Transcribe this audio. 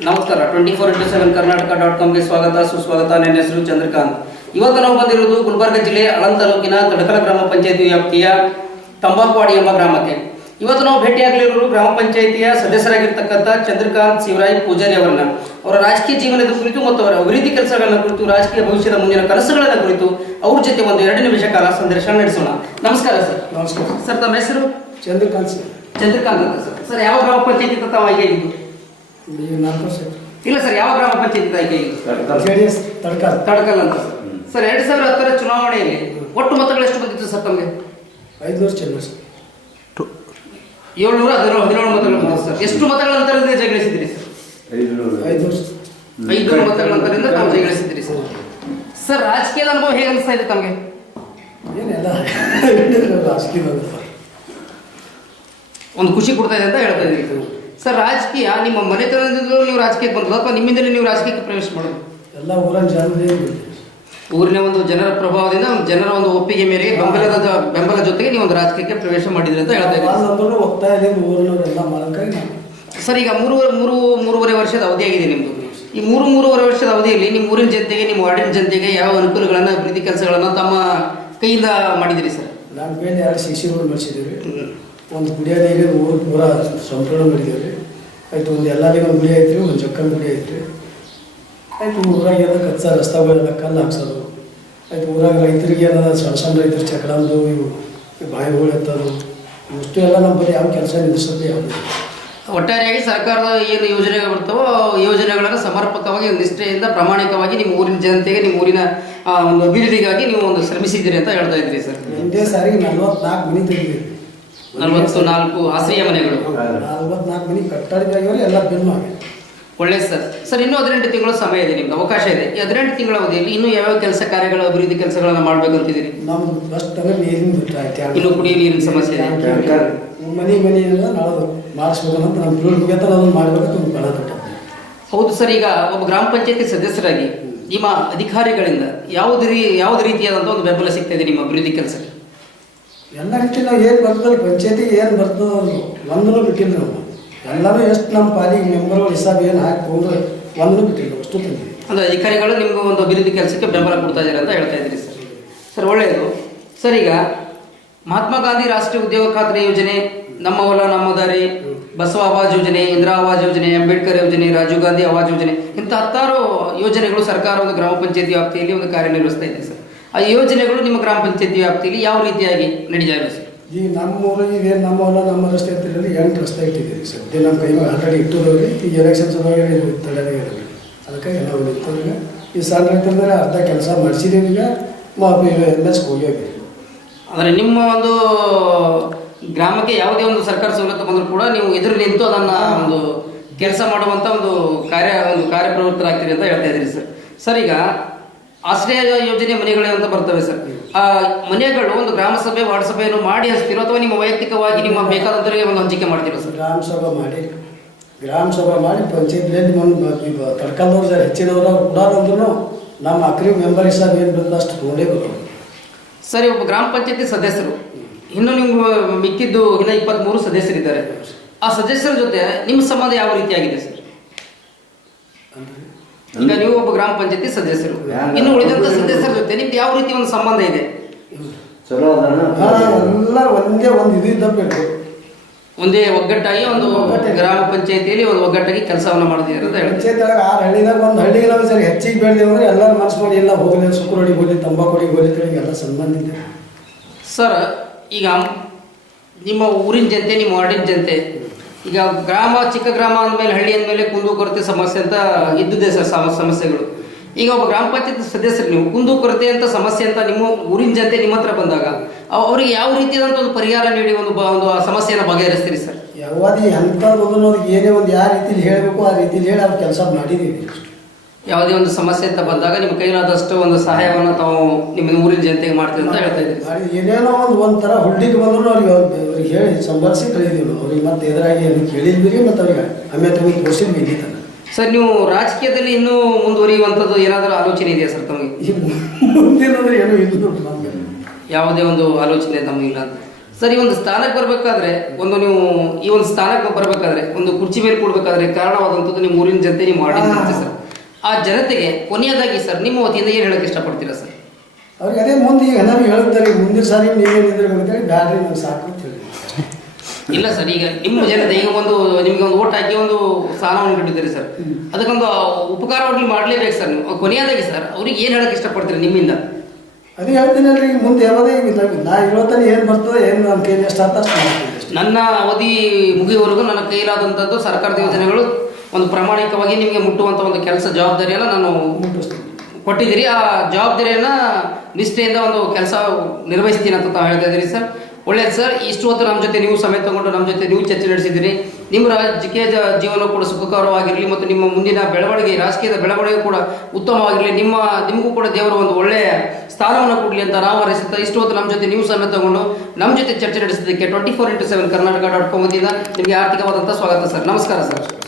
ನಮಸ್ಕಾರ 24x7 ಕರ್ನಾಟಕ.com ಸ್ವಾಗತ ಸುಸ್ವಾಗತ. ನನ್ನ ಹೆಸರು ಚಂದ್ರಕಾಂತ್. ಇವತ್ತು ನಾವು ಬಂದಿರುವುದು ಗುಲ್ಬರ್ಗ ಜಿಲ್ಲೆ ಅಳಂದ್ ತಾಲೂಕಿನ ತಡಕಲ ಗ್ರಾಮ ಪಂಚಾಯತಿ ವ್ಯಾಪ್ತಿಯ ತಂಬಾಕುವಾಡಿ ಎಂಬ ಗ್ರಾಮಕ್ಕೆ. ಇವತ್ತು ನಾವು ಭೇಟಿಯಾಗಲಿರುವುದು ಗ್ರಾಮ ಪಂಚಾಯಿತಿಯ ಸದಸ್ಯರಾಗಿರ್ತಕ್ಕಂಥ ಚಂದ್ರಕಾಂತ್ ಶಿವರಾಯ್ ಪೂಜಾರಿ ಅವರ ರಾಜಕೀಯ ಜೀವನದ ಕುರಿತು ಮತ್ತು ಅವರ ಅಭಿವೃದ್ಧಿ ಕೆಲಸಗಳ ಕುರಿತು, ರಾಜಕೀಯ ಭವಿಷ್ಯದ ಮುಂದಿನ ಕನಸುಗಳ ಕುರಿತು ಅವ್ರ ಜೊತೆ ಒಂದು 2 ನಿಮಿಷ ಕಾಲ ಸಂದರ್ಶನ ನಡೆಸೋಣ. ನಮಸ್ಕಾರ ಸರ್. ನಮಸ್ಕಾರ ಸರ್, ತಮ್ಮ ಹೆಸರು? ಚಂದ್ರಕಾಂತ್ ಸರ್. ಚಂದ್ರಕಾಂತ್ ಅಂತ ಸರ್. ಸರ್, ಯಾವ ಗ್ರಾಮ ಪಂಚಾಯತಿ ತಾವು ಆಯ್ಕೆ ಆಗಿದ್ದು? ಇಲ್ಲ ಸರ್, ಯಾವ ಗ್ರಾಮ ಪಂಚಾಯತಿ ಆಯ್ಕೆ ಆಗಿದ್ದು? ಜೆಡಿಎಸ್ ತಡಕಲ್ ಅಂತ ಸರ್. 2010ರ ಚುನಾವಣೆಯಲ್ಲಿ ಒಟ್ಟು ಮತಗಳು ಎಷ್ಟು ಬಂದಿತ್ತು ಸರ್ ತಮಗೆ? 500 ಚೆನ್ನ ಸರ್. 717 ಮತಗಳು ಬಂದಿತ್ತು ಸರ್. ಎಷ್ಟು ಮತಗಳ ಅಂತರದಿಂದ ಜಯಗಳಿಸಿದ್ರಿ ಸರ್? 500 ಮತಗಳ ಅಂತರದಿಂದ ತಾವು ಜಯಗಳಿಸಿದ್ರಿ ಸರ್. ಸರ್, ರಾಜಕೀಯದ ಅನುಭವ ಹೇಗೆ ಅನಿಸ್ತಾ ಇದೆ ತಮಗೆ? ಏನೆಲ್ಲ ರಾಜಕೀಯ ಒಂದು ಖುಷಿ ಕೊಡ್ತಾ ಇದೆ ಅಂತ ಹೇಳ್ತಾ ಇದ್ದೀರಿ ಸರ್. ರಾಜಕೀಯ ನಿಮ್ಮ ಮನೆತನದಿಂದಲೂ ನೀವು ರಾಜಕೀಯಕ್ಕೆ ಬಂದದ್ದು ಅಥವಾ ನಿಮ್ಮಿಂದಲೇ ನೀವು ರಾಜಕೀಯಕ್ಕೆ ಪ್ರವೇಶ ಮಾಡೋದು? ಎಲ್ಲ ಊರಿನ ಜನರೇ, ಊರಿನ ಒಂದು ಜನರ ಪ್ರಭಾವದಿಂದ, ಜನರ ಒಂದು ಒಪ್ಪಿಗೆ ಮೇರೆಗೆ ಬೆಂಬಲ ಜೊತೆಗೆ ನೀವು ಒಂದು ರಾಜಕೀಯಕ್ಕೆ ಪ್ರವೇಶ ಮಾಡಿದ್ರಿ ಅಂತ ಹೇಳ್ತಾ ಇದ್ದೀರಿ. ಒತ್ತಾಯ ಊರಿನವರೆಲ್ಲ ಮಾಡಕ್ಕಾಗಿ ಸರ್, ಈಗ ಮೂರುವರೆ ವರ್ಷದ ಅವಧಿ ಆಗಿದೆ ನಿಮ್ಮದು. ಈ ಮೂರುವರೆ ವರ್ಷದ ಅವಧಿಯಲ್ಲಿ ನಿಮ್ಮ ಊರಿನ ಜನತೆಗೆ, ನಿಮ್ಮ ವಾರ್ಡಿನ ಜನತೆಗೆ ಯಾವ ಅನುಕೂಲಗಳನ್ನು, ಅಭಿವೃದ್ಧಿ ಕೆಲಸಗಳನ್ನು ತಮ್ಮ ಕೈಯಿಂದ ಮಾಡಿದಿರಿ ಸರ್? ನಮ್ಮ ಕೈಯಲ್ಲಿ 2 CC ರೋಡ್ ಮಾಡಿಸಿದ್ದೀವಿ. ಒಂದು ಕುಡಿಯೋ ನೀರಿನ ಊರು ಪೂರ ಸಂಪೂರ್ಣ ಮಾಡಿದ್ದೇವೆ. ಆಯಿತು, ಒಂದು ಎಲ್ಲರಿಗೆ ಒಂದು ಗುಡಿ ಐತ್ರಿ, ಒಂದು ಜಕ್ಕನ ಗುಡಿ ಐತ್ರಿ. ಆಯಿತು, ಊರಾಗ ಏನೋ ಕಚ್ಚಾ ರಸ್ತೆಗಳೆಲ್ಲ ಕಲ್ಲು ಹಾಕ್ಸೋದು. ಆಯಿತು, ಊರಾಗ ರೈತರಿಗೆ ಏನದ ಸಣ್ಣ ರೈತರು ಚಕ್ರಂದು ಇವು ಬಾವಿಗಳು ಎತ್ತೋದು, ಇಷ್ಟು ಎಲ್ಲ ನಮ್ಮ ಬಳಿ ಯಾವ ಕೆಲಸ ನಿಲ್ಲಿಸೋದು ಯಾವುದು. ಒಟ್ಟಾರೆಯಾಗಿ ಸರ್ಕಾರದ ಏನು ಯೋಜನೆಗಳು ಬರ್ತಾವೋ ಯೋಜನೆಗಳನ್ನು ಸಮರ್ಪಕವಾಗಿ, ನಿಷ್ಠೆಯಿಂದ, ಪ್ರಾಮಾಣಿಕವಾಗಿ ನಿಮ್ಮ ಊರಿನ ಜನತೆಗೆ, ನಿಮ್ಮ ಊರಿನ ಒಂದು ಅಭಿವೃದ್ಧಿಗಾಗಿ ನೀವು ಒಂದು ಶ್ರಮಿಸಿದ್ದೀರಿ ಅಂತ ಹೇಳ್ತಾ ಇದ್ರಿ ಸರ್. ಒಂದೇ ಸಾರಿಗೆ 44 ಮನೆ ತೆಗೆದಿರಿ. 44 ಆಶ್ರಯ ಮನೆಗಳು, 44 ಮನೆ ಕಟ್ಟಡದಾಗಿರೋ ಎಲ್ಲ ಬಿಲ್ ಮಾಡಿ. ಒಳ್ಳೆಯದು ಸರ್. ಸರ್, ಇನ್ನೂ 18 ತಿಂಗಳ ಸಮಯ ಇದೆ, ನಿಮ್ಗೆ ಅವಕಾಶ ಇದೆ. ಈ 18 ತಿಂಗಳ ಅವಧಿಯಲ್ಲಿ ಇನ್ನೂ ಯಾವ್ಯಾವ ಕೆಲಸ ಕಾರ್ಯಗಳು, ಅಭಿವೃದ್ಧಿ ಕೆಲಸಗಳನ್ನು ಮಾಡಬೇಕು ಅಂತಿದ್ದೀರಿ? ನಮ್ದು ಫಸ್ಟ್ ಅಂದ್ರೆ ನೀರಿನ ಬಿಟ್ಟರೆ ಇನ್ನು ಕುಡಿಯುವ ನೀರಿನ ಸಮಸ್ಯೆ ಇದೆ. ಮನೆಯಿಂದ ನಾವು ಮಾಡಿಸ್ಬೇಕಂತ ನಮ್ಮ ಪ್ಯೂರ್ ಮುಗಿಯತ್ತ ಅದನ್ನು ಮಾಡಬೇಕಂತ ಒಂದು ಬಣ ತೊಟ್ಟ. ಹೌದು ಸರ್. ಈಗ ಒಬ್ಬ ಗ್ರಾಮ ಪಂಚಾಯತಿ ಸದಸ್ಯರಾಗಿ ನಿಮ್ಮ ಅಧಿಕಾರಿಗಳಿಂದ ಯಾವ್ದು ರೀತಿಯಾದಂಥ ಒಂದು ಬೆಂಬಲ ಸಿಗ್ತಾ ಇದೆ ನಿಮ್ಮ ಅಭಿವೃದ್ಧಿ ಕೆಲಸಕ್ಕೆ? ಎಲ್ಲ ರೀತಿ ನಾವು ಏನು ಬರ್ತದೆ ಪಂಚಾಯತಿಗೆ ಏನು ಬರ್ತದೆ ಒಂದೂ ಬಿಟ್ಟಿಲ್ಲ. ನಾವು ಎಲ್ಲರೂ ಎಷ್ಟು ನಮ್ಮ ಪಾಲಿಗೆ ಮೆಂಬರ್ಗಳು ಹಿಸಾಬ್ ಏನು ಹಾಕಿಕೊಂಡು ಒಂದೂ ಬಿಟ್ಟಿಲ್ಲ, ಅಷ್ಟು ತಂದಿದ್ದೀವಿ. ಅಂದರೆ ಅಧಿಕಾರಿಗಳು ನಿಮ್ಗೆ ಒಂದು ಅಭಿವೃದ್ಧಿ ಕೆಲಸಕ್ಕೆ ಬೆಂಬಲ ಕೊಡ್ತಾ ಇದ್ದಾರೆ ಅಂತ ಹೇಳ್ತಾ ಇದ್ದೀರಿ ಸರ್. ಸರ್, ಒಳ್ಳೆಯದು ಸರ್. ಈಗ ಮಹಾತ್ಮ ಗಾಂಧಿ ರಾಷ್ಟ್ರೀಯ ಉದ್ಯೋಗ ಖಾತ್ರಿ ಯೋಜನೆ, ನಮ್ಮ ಹೊಲ ನಮ್ಮ ದಾರಿ, ಬಸವ ಆವಾಸ್ ಯೋಜನೆ, ಇಂದಿರಾ ಆವಾಸ್ ಯೋಜನೆ, ಅಂಬೇಡ್ಕರ್ ಯೋಜನೆ, ರಾಜೀವ್ ಗಾಂಧಿ ಆವಾಸ್ ಯೋಜನೆ, ಇಂಥ 10 ಯೋಜನೆಗಳು ಸರ್ಕಾರ ಒಂದು ಗ್ರಾಮ ಪಂಚಾಯತಿ ವ್ಯಾಪ್ತಿಯಲ್ಲಿ ಒಂದು ಕಾರ್ಯನಿರ್ವಹಿಸ್ತಾ ಇದೆ ಸರ್. ಆ ಯೋಜನೆಗಳು ನಿಮ್ಮ ಗ್ರಾಮ ಪಂಚಾಯತಿ ವ್ಯಾಪ್ತಿಯಲ್ಲಿ ಯಾವ ರೀತಿಯಾಗಿ ನಡೀತಾ ಇದೆ ಸರ್? ಈಗ ನಮ್ಮ ಊರಿಗೆ ನಮ್ಮ ಹೊಲ ನಮ್ಮ ರಸ್ತೆ ಅಂತಿರಲಿ 8 ರಸ್ತೆ ಇಟ್ಟಿದ್ದೀರಿ ಸರ್. ನಮ್ಮ ಕೈ ಆಲ್ರೆಡಿ ಇಟ್ಟೋದವ್ರಿ. ಈಗ ಎಲೆಕ್ಷನ್ ಸಭೆಗೆ ತಡೆದಾಗಿರಲಿ, ಅದಕ್ಕೆ ನಾವು ನಿಂತವ್ರಿಗೆ ಈ ಸಣ್ಣ ರೈತರಂದ್ರೆ ಅರ್ಧ ಕೆಲಸ ಮಾಡಿಸಿದ್ದೀವಿ. ಈಗ MS ಹೋಗಿ ಅಂದರೆ ನಿಮ್ಮ ಒಂದು ಗ್ರಾಮಕ್ಕೆ ಯಾವುದೇ ಒಂದು ಸರ್ಕಾರ ಸವಲತ್ತು ಬಂದರೂ ಕೂಡ ನೀವು ಎದುರು ನಿಂತು ಅದನ್ನು ಒಂದು ಕೆಲಸ ಮಾಡುವಂಥ ಒಂದು ಕಾರ್ಯಪ್ರವೃತ್ತರಾಗ್ತೀರಿ ಅಂತ ಹೇಳ್ತಾ ಇದ್ದೀರಿ ಸರ್. ಸರ್, ಈಗ ಆಶ್ರಯ ಯೋಜನೆ ಮನೆಗಳು ಅಂತ ಬರ್ತವೆ ಸರ್. ಆ ಮನೆಗಳು ಒಂದು ಗ್ರಾಮ ಸಭೆ, ವಾರ್ಡ್ ಸಭೆಯನ್ನು ಮಾಡಿ ಹಚ್ತಿರೋ ಅಥವಾ ನಿಮ್ಮ ವೈಯಕ್ತಿಕವಾಗಿ ನಿಮ್ಮ ಬೇಕಾದಂಥವರಿಗೆ ಒಂದು ಹಂಚಿಕೆ ಮಾಡ್ತಿರೋ ಸರ್? ಗ್ರಾಮ ಸಭೆ ಮಾಡಿ ಪಂಚಾಯತ್ನಲ್ಲಿ ಒಂದು ತಡ್ಕಲ್ದವ್ರು ಸರ್ ಹೆಚ್ಚಿನವರು ಕೂಡ ಬಂದ್ರು ನಮ್ಮ ಅಕ್ರಿ ಮೆಂಬರ್ ಹಿಸಾಬ್ ಏನು ಬರ್ತದೆ ಅಷ್ಟು ತೊಗೊಂಡೇ ಬರೋದು. ಸರಿ, ಒಬ್ಬ ಗ್ರಾಮ ಪಂಚಾಯತಿ ಸದಸ್ಯರು, ಇನ್ನು ನಿಮ್ಗೆ ಮಿಕ್ಕಿದ್ದು ಇನ್ನು 23 ಸದಸ್ಯರಿದ್ದಾರೆ. ಆ ಸದಸ್ಯರ ಜೊತೆ ನಿಮ್ಮ ಸಂಬಂಧ ಯಾವ ರೀತಿಯಾಗಿದೆ ಸರ್? ಈಗ ನೀವು ಒಬ್ಬ ಗ್ರಾಮ ಪಂಚಾಯತಿ ಸದಸ್ಯರು, ಇನ್ನು ಉಳಿದಂತ ಸದಸ್ಯರ ಜೊತೆ ನಿಮ್ಗೆ ಯಾವ ರೀತಿ ಒಂದು ಸಂಬಂಧ ಇದೆ? ಎಲ್ಲ ಒಂದೇ ಒಂದು ಇದು ಇದ್ದಬೇಕು, ಒಂದೇ ಒಗ್ಗಟ್ಟಾಗಿ ಒಂದು ಗ್ರಾಮ ಪಂಚಾಯತಿಯಲ್ಲಿ ಒಂದು ಒಗ್ಗಟ್ಟಾಗಿ ಕೆಲಸವನ್ನು ಮಾಡ್ತಿದ್ದಾರೆ ಅಂತ ಹೇಳಿ. ಪಂಚಾಯತ್ 6 ಹಳ್ಳಿದಾಗ ಒಂದು ಹಳ್ಳಿಗೆ ನಾವು ಸರ್ ಹೆಚ್ಚಿಗೆ ಬೆಳೆದೇವೆ ಅಂದ್ರೆ ಎಲ್ಲರೂ ಮನಸ್ಸು ಮಾಡಿ ಎಲ್ಲ ಹೋಗಲಿ, ಶುಕ್ರವಾಡಿಗೆ ಹೋಗಲಿ, ತಂಬಾಕೋಡಿಗೆ ಹೋಗಲಿ ತಿಳಿ ಎಲ್ಲ ಸಂಬಂಧ ಇದೆ ಸರ್. ಈಗ ನಿಮ್ಮ ಊರಿನ ಜನತೆ, ನಿಮ್ಮ ವಾರ್ಡಿನ ಜನತೆ, ಈಗ ಚಿಕ್ಕ ಗ್ರಾಮ ಅಂದಮೇಲೆ, ಹಳ್ಳಿ ಅಂದಮೇಲೆ ಕುಂದುಕೊರತೆ ಸಮಸ್ಯೆ ಅಂತ ಇದ್ದಿದೆ ಸರ್ ಸಮಸ್ಯೆಗಳು. ಈಗ ಒಬ್ಬ ಗ್ರಾಮ ಪಂಚಾಯತ್ ಸದಸ್ಯರು ನೀವು ಕುಂದುಕೊರತೆ ಅಂತ ಸಮಸ್ಯೆ ಅಂತ ನಿಮ್ಮ ಊರಿನ ಜನತೆ ನಿಮ್ಮ ಹತ್ರ ಬಂದಾಗ ಅವರಿಗೆ ಯಾವ ರೀತಿಯಾದಂಥ ಒಂದು ಪರಿಹಾರ ನೀಡಿ ಒಂದು ಸಮಸ್ಯೆಯನ್ನು ಬಗೆಹರಿಸ್ತೀರಿ ಸರ್? ಯಾವುದೇ ಅಂಥದ್ದು ಅವ್ರಿಗೆ ಏನೇ ಒಂದು ಯಾವ ರೀತಿಲಿ ಹೇಳಬೇಕು ಆ ರೀತಿಲಿ ಹೇಳಿ ಅವ್ರು ಕೆಲಸ ಮಾಡಿದ್ದೀವಿ. ಯಾವುದೇ ಒಂದು ಸಮಸ್ಯೆ ಅಂತ ಬಂದಾಗ ನಿಮ್ಮ ಕೈಲಾದಷ್ಟು ಒಂದು ಸಹಾಯವನ್ನು ತಾವು ನಿಮ್ಮ ಊರಿನ ಜನತೆಗೆ ಮಾಡ್ತೀವಿ ಅಂತ ಹೇಳ್ತಾ ಇದ್ದೀವಿ. ಏನೇನೋ ಒಂಥರ ಹುಡ್ಡಿಗೆ ಬಂದ್ರು ಅವ್ರಿಗೆ ಹೇಳಿ ಸಂಭರಿಸಿ ಕಳಿದೀವಿ ನಾವು. ಅವ್ರಿಗೆ ಮತ್ತೆ ಎದುರಾಗಿ ಕೇಳಿದ್ವಿ ಮತ್ತು ಅವ್ರಿಗೆ ಆಮೇಲೆ ತೋರಿಸಿದ್ವಿ ಇಲ್ಲಿ ತನಕ. ಸರ್, ನೀವು ರಾಜಕೀಯದಲ್ಲಿ ಇನ್ನೂ ಮುಂದುವರಿಯುವಂಥದ್ದು ಏನಾದರೂ ಆಲೋಚನೆ ಇದೆಯಾ ಸರ್ ತಮಗೆ? ಮುಂದೇನಂದ್ರೆ ಏನೋ ಇದು ನಮಗೆ ಯಾವುದೇ ಒಂದು ಆಲೋಚನೆ ತಮಗಿಲ್ಲ ಅಂತ? ಸರ್ ಈ ಒಂದು ಸ್ಥಾನಕ್ಕೆ ಬರಬೇಕಾದ್ರೆ ಒಂದು ನೀವು ಈ ಒಂದು ಸ್ಥಾನಕ್ಕೆ ಬರಬೇಕಾದ್ರೆ ಒಂದು ಕುರ್ಚಿ ಮೇಲೆ ಕೂಡಬೇಕಾದ್ರೆ ಕಾರಣವಾದಂಥದ್ದು ನಿಮ್ಮ ಊರಿನ ಜನತೆ ನೀವು ಮಾಡಿದ ಜನತೆ ಸರ್. ಆ ಜನತೆಗೆ ಕೊನೆಯದಾಗಿ ಸರ್ ನಿಮ್ಮ ವತಿಯಿಂದ ಏನು ಹೇಳಕ್ಕೆ ಇಷ್ಟಪಡ್ತೀರಾ ಸರ್? ಅವ್ರಿಗೆ ಅದೇ ಮುಂದೆ ಈಗ ನಮಗೆ ಹೇಳ್ತಾರೆ ಮುಂದಿನ ಸಾರಿ ನೀವೇ ನಿಂದಿರ್ಬೇಕಂತೇಳಿ ಬ್ಯಾಡ್ರಿ ನಾವು ಸಾಕು ಅಂತ ಹೇಳಿ. ಇಲ್ಲ ಸರ್, ಈಗ ನಿಮ್ಮ ಜನತೆ ಈಗ ಒಂದು ನಿಮಗೆ ಒಂದು ಓಟ್ ಹಾಕಿ ಒಂದು ಸ್ಥಾನವನ್ನು ನೀಡಿದ್ದೀರಿ ಸರ್, ಅದಕ್ಕೊಂದು ಉಪಕಾರವಾಗಿ ಮಾಡಲೇಬೇಕು ಸರ್ ನೀವು. ಕೊನೆಯದಾಗಿ ಸರ್ ಅವ್ರಿಗೆ ಏನು ಹೇಳಕ್ಕೆ ಇಷ್ಟಪಡ್ತೀರಿ ನಿಮ್ಮಿಂದ? ಅದೇ ಹೇಳ್ತೀನಲ್ರಿ, ಈಗ ಮುಂದೆ ಯಾವುದೇ ನಾ ಇವತ್ತಾನೆ ಏನು ಬರ್ತದೆ ಏನು ನಮ್ಮ ಕೈಲಿ ಎಷ್ಟು ಅಂತ ಅಷ್ಟು ಮಾಡ್ತೀನಿ ಅಷ್ಟೇ. ನನ್ನ ಅವಧಿ ಮುಗಿಯುವವರೆಗೂ ನನ್ನ ಕೈಲಾದಂಥದ್ದು ಸರ್ಕಾರದ ಯೋಜನೆಗಳು ಒಂದು ಪ್ರಾಮಾಣಿಕವಾಗಿ ನಿಮಗೆ ಮುಟ್ಟುವಂಥ ಒಂದು ಕೆಲಸ ಜವಾಬ್ದಾರಿಯನ್ನು ನಾನು ಮುಟ್ಟಿಸ್ತೀನಿ. ಕೊಟ್ಟಿದ್ದೀರಿ. ಆ ಜವಾಬ್ದಾರಿಯನ್ನು ನಿಷ್ಠೆಯಿಂದ ಒಂದು ಕೆಲಸ ನಿರ್ವಹಿಸ್ತೀನಿ ಅಂತ ತಾವು ಹೇಳ್ತಾ ಇದ್ದೀರಿ ಸರ್. ಒಳ್ಳೆಯದು ಸರ್. ಇಷ್ಟು ಹೊತ್ತು ನಮ್ಮ ಜೊತೆ ನೀವು ಸಮಯ ತಗೊಂಡು ನಮ್ಮ ಜೊತೆ ನೀವು ಚರ್ಚೆ ನಡೆಸಿದ್ದೀರಿ. ನಿಮ್ಮ ರಾಜಕೀಯ ಜೀವನ ಕೂಡ ಸುಖಕರವಾಗಿರಲಿ ಮತ್ತು ನಿಮ್ಮ ಮುಂದಿನ ಬೆಳವಣಿಗೆ, ರಾಜಕೀಯದ ಬೆಳವಣಿಗೆ ಕೂಡ ಉತ್ತಮವಾಗಿರಲಿ. ನಿಮಗೂ ಕೂಡ ದೇವರು ಒಂದು ಒಳ್ಳೆಯ ಸ್ಥಾನವನ್ನು ಕೊಡಲಿ ಅಂತ ನಾವು ಹಾರೈಸುತ್ತಾ ಇಷ್ಟು ಹೊತ್ತು ನಮ್ಮ ಜೊತೆ ನೀವು ಸಮಯ ತಗೊಂಡು ನಮ್ಮ ಜೊತೆ ಚರ್ಚೆ ನಡೆಸಿದ್ದಕ್ಕೆ 24x7 ಕರ್ನಾಟಕ.com ವತಿಯಿಂದ ನಿಮಗೆ ಆರ್ಥಿಕವಾದಂಥ ಸ್ವಾಗತ ಸರ್. ನಮಸ್ಕಾರ ಸರ್.